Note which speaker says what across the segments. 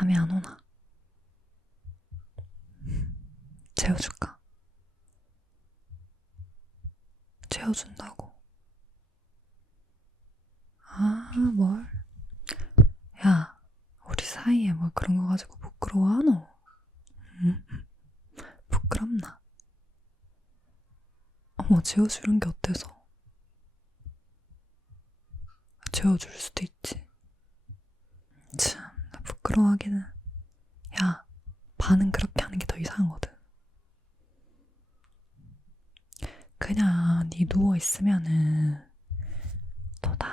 Speaker 1: 잠이 안 오나? 재워줄까? 재워준다고. 아, 뭘? 야, 우리 사이에 뭐 그런 거 가지고 부끄러워하노? 응? 부끄럽나? 어머, 재워주는 게 어때서? 재워줄 수도 있지. 참, 나 부끄러워하기는. 야, 반은 그렇게 하는 게더 이상하거든. 그냥 네 누워 있으면은 토닥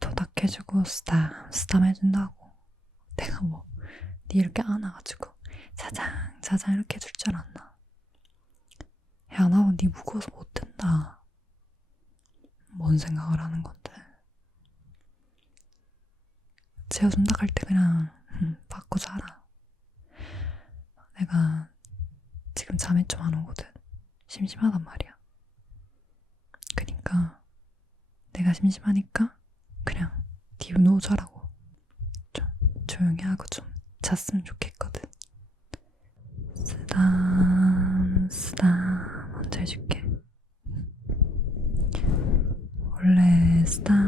Speaker 1: 토닥 해주고 스담 스담 해준다고. 내가 뭐 네 이렇게 안아가지고 자장 자장 이렇게 해줄 줄 알았나? 야, 나네 무거워서 못 된다. 뭔 생각을 하는 건데? 재워준다 할 때 그냥 음, 받고 자라. 내가 지금 잠이 좀 안 오거든. 심심하단 말이야. 그니까 내가 심심하니까 그냥 뒤로 누워자라고. 좀 조용히 하고 좀 잤으면 좋겠거든. 쓰담 쓰담 먼저 해줄게. 원래 쓰담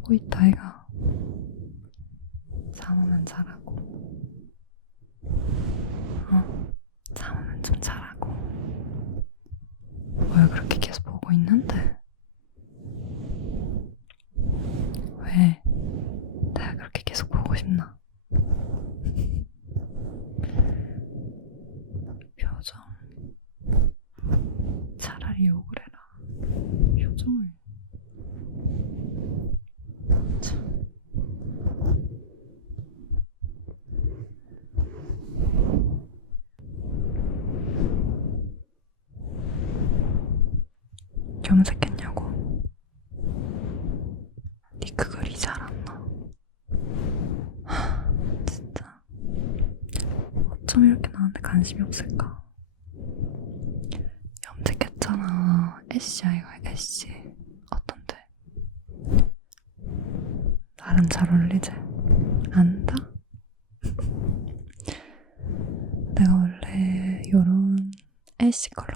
Speaker 1: 졸고 있다 이가 잠오면 자라고 어? 잠오면 좀 자라고 뭘 그렇게 계속 보고 있는데 왜 내가 그렇게 계속 보고 싶나? 표정. 차라리 욕을 해라. 표정을. 참. 염색했냐고? 니 그걸 이제 알았나? 하, 진짜. 어쩜 이렇게 나한테 관심이 없을까? 염색했잖아. 애쉬 아이가 애쉬. 어떤데? 나름 잘 어울리지? 안다? 내가 원래 요런 애쉬 컬러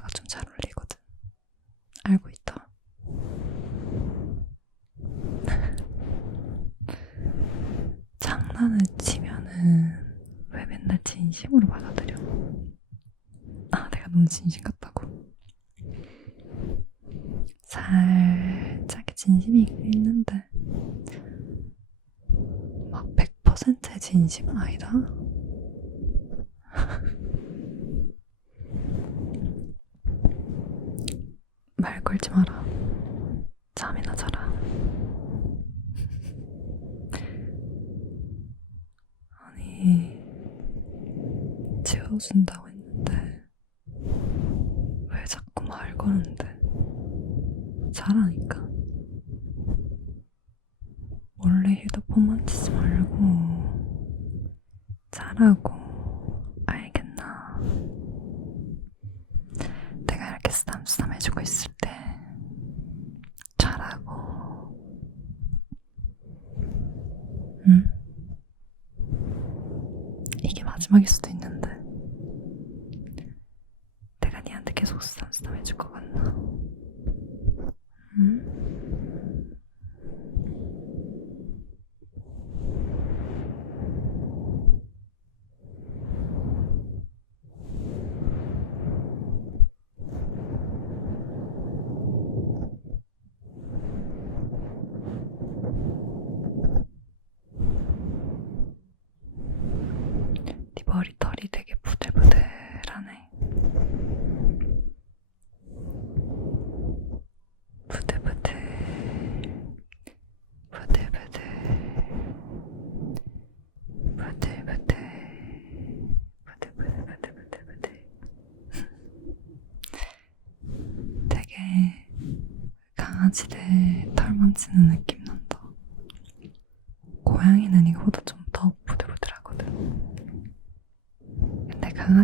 Speaker 1: 진심은 아니다. 말 걸지 마라. 잠이나 자라. 아니, 채워준다고 했는데, 왜 자꾸 말 거는데? 자라니까. 해줄 것 같나?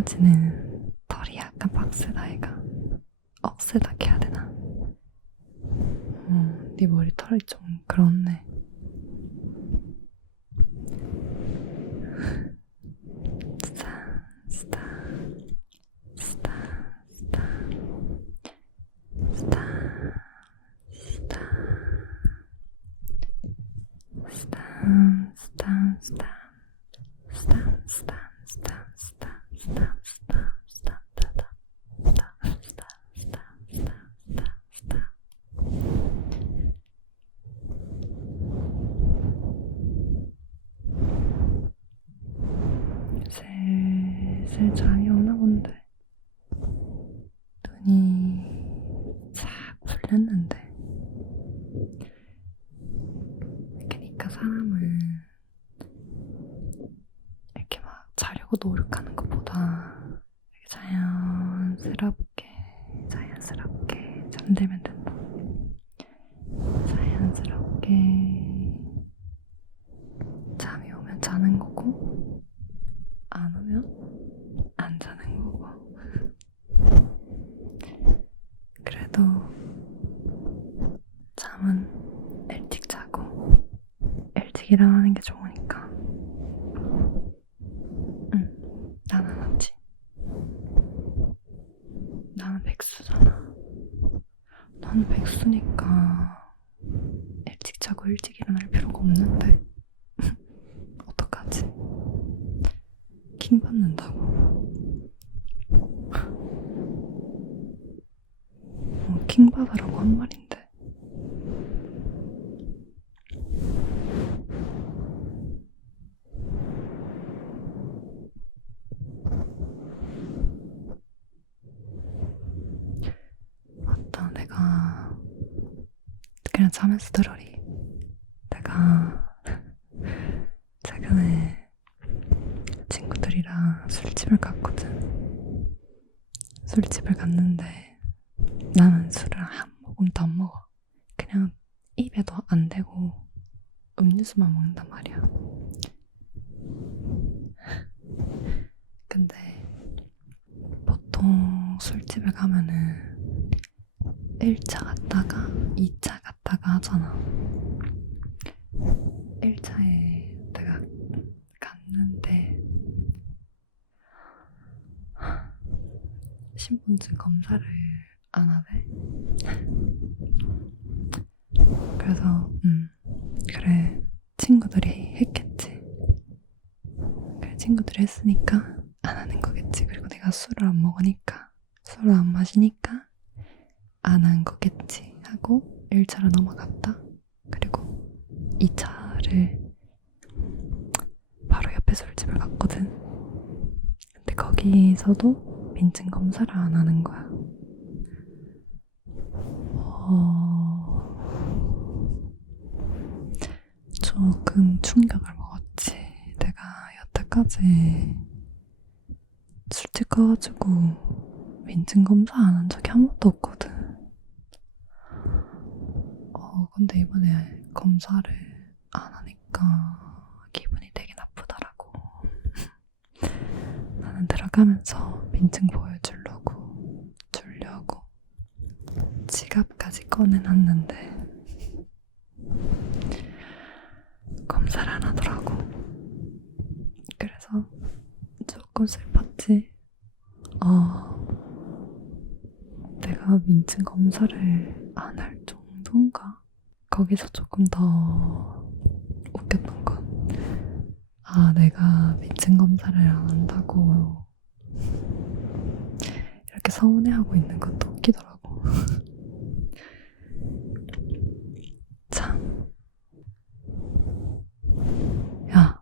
Speaker 1: 강아지는 사람을 이렇게 막 자려고 노력하는 나는 안지. 나는 백수잖아. 나는 백수니까 일찍 자고 일찍 일어나. 그냥 자면서 들어리. 내가 최근에 친구들이랑 술집을 갔거든 술집을 갔는데 나는 술을 한 모금도 안 먹어 그냥 입에도 안 대고 음료수만 먹는단 신분증 검사를 안 하대. 그래서 음 그래 친구들이 했겠지. 그래 친구들이 했으니까 안 하는 거겠지. 그리고 내가 술을 안 먹으니까 술을 안 마시니까 안 한 거겠지 하고 1차로 넘어 조금 충격을 먹었지. 내가 여태까지 술집 가가지고 민증 검사 안 한 적이 한 번도 없거든. 어, 근데 이번에 검사를 안 하니까 기분이 되게 나쁘더라고. 나는 들어가면서 민증 보고 그래서 조금 슬펐지. 어, 내가 민증 검사를 안할 정도인가? 거기서 조금 더 웃겼던 건, 아, 내가 민증 검사를 안 한다고 이렇게 서운해하고 있는 것도 웃기더라고. 참. 야,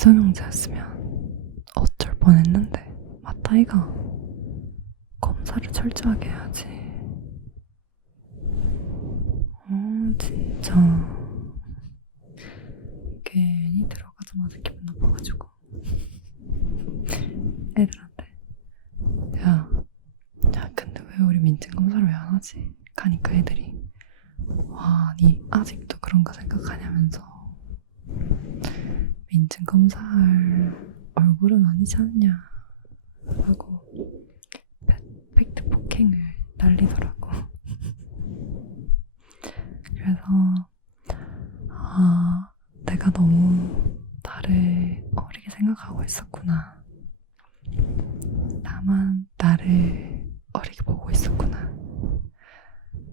Speaker 1: 내가 미성년자였으면 어쩔 뻔했는데. 맞다 이가 검사를 철저하게 해야지. 어 진짜 괜히 들어가자마자 기분 나빠가지고 애들한테 야, 야 근데 왜 우리 민증 검사를 왜 안 하지? 가니까 애들이 와, 니 아직도 그런가 생각하냐면서 민증 검사할 얼굴은 아니지 않냐 하고 팩- 팩트 폭행을 날리더라고. 그래서 아 내가 너무 나를 어리게 생각하고 있었구나. 나만 나를 어리게 보고 있었구나.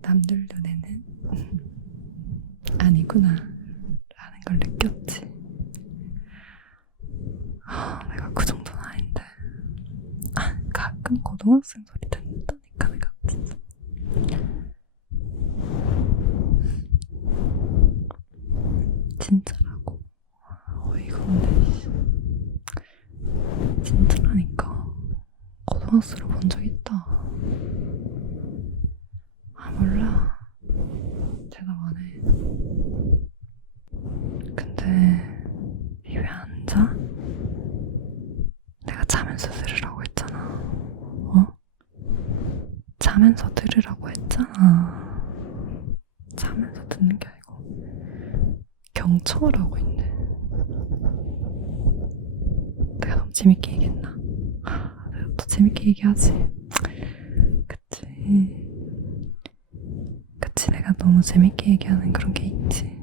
Speaker 1: 남들 눈에는 아니구나 라는 걸 느꼈지. 아, 내가 그 정도는 아닌데. 아, 가끔 고등학생 소리 듣는다니까 내가 진짜. 진짜라고. 어이가 없네. 씨. 진짜라니까. 고등학생을 본 적 있다. 아, 몰라. 대답 안 해. 근데, 니 왜 안 자? 내가 자면서 들으라고 했잖아. 어? 자면서 들으라고 했잖아. 자면서 듣는 게 아니고, 경청을 하고 있네. 내가 너무 재밌게 얘기했나? 하, 내가 더 재밌게 얘기하지. 그치. 그치, 내가 너무 재밌게 얘기하는 그런 게 있지.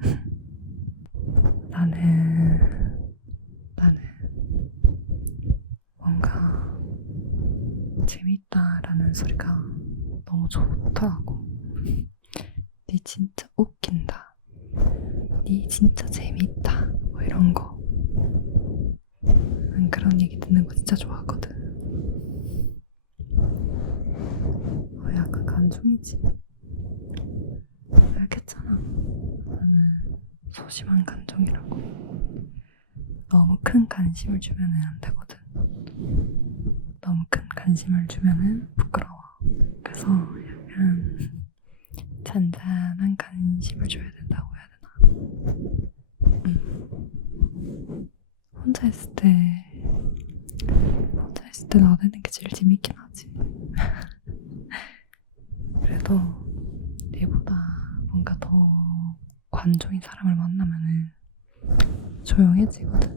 Speaker 1: 나는 뭔가 재밌다라는 소리가 너무 좋더라고. 니 진짜 웃긴다. 니 진짜 재밌다. 뭐 이런 거. 난 그런 얘기 듣는 거 진짜 좋아하거든. 어, 약간 간중이지. 알겠잖아. 나는 소심한 감정이라고. 너무 큰 관심을 주면은 안 되거든. 너무 큰 관심을 주면은 그래서 약간 잔잔한 관심을 줘야 된다고 해야 되나? 음. 혼자 있을 때, 혼자 있을 때 나대는 게 제일 재밌긴 하지. 그래도 얘보다 뭔가 더 관종인 사람을 만나면은 조용해지거든.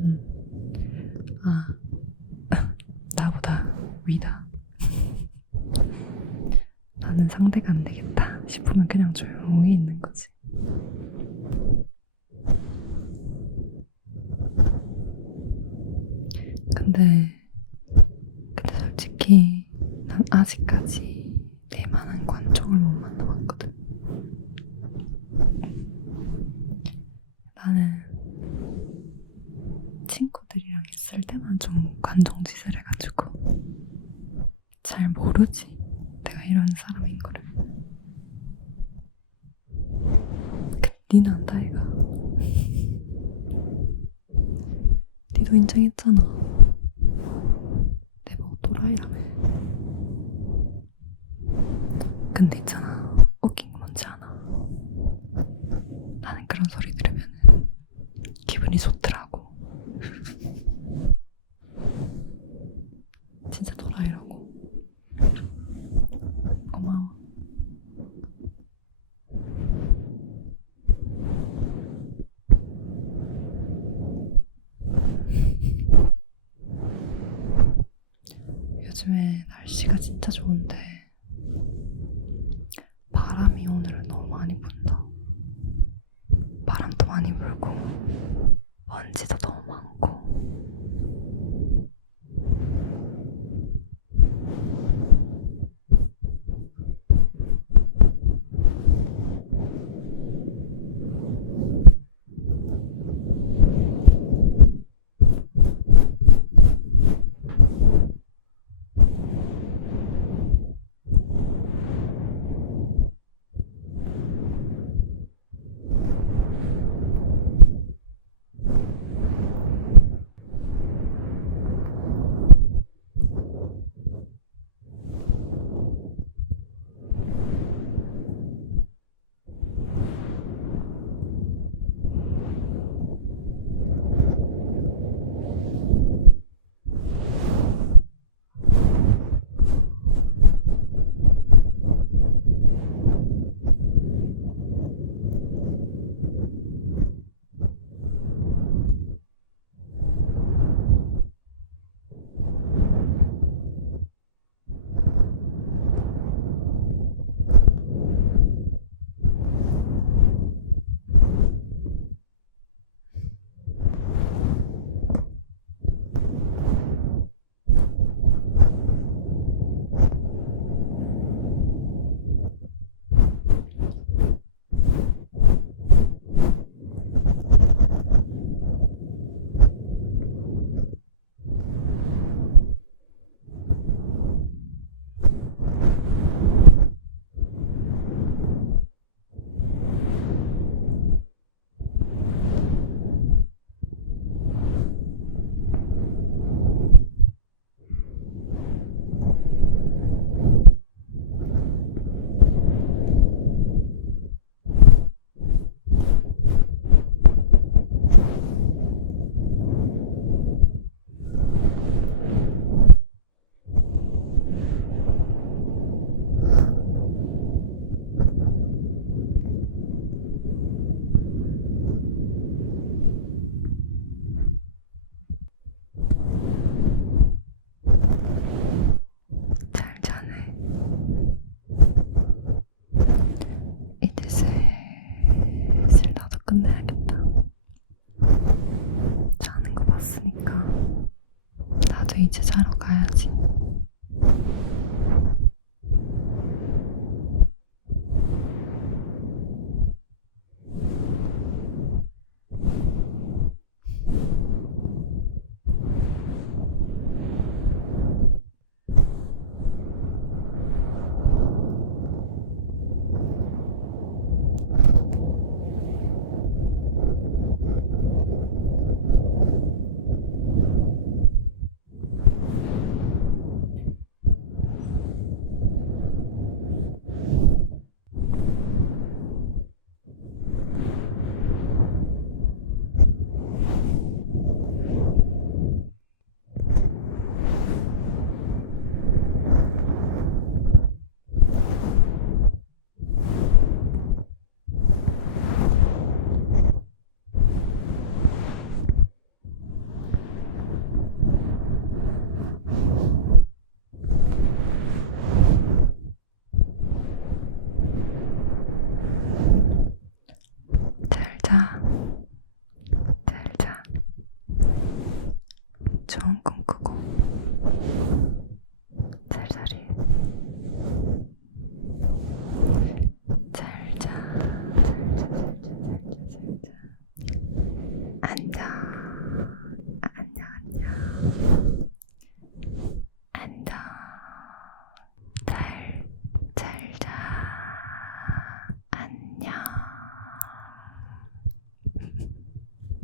Speaker 1: 음. 아, 나보다 위다. 나는 상대가 안 되겠다 싶으면 그냥 조용히 있는 거지. 근데, 근데 솔직히 난 아직까지 내 만한 관종을 못 만나봤거든. 나는 친구들이랑 있을 때만 좀 관종 짓을 해가지고 잘 모르지. 내가 이런 사람인 거를. 그 니는 안다 이가 니도 인정했잖아 내보고 또라이라며 근데 있 이제 자러 가야지.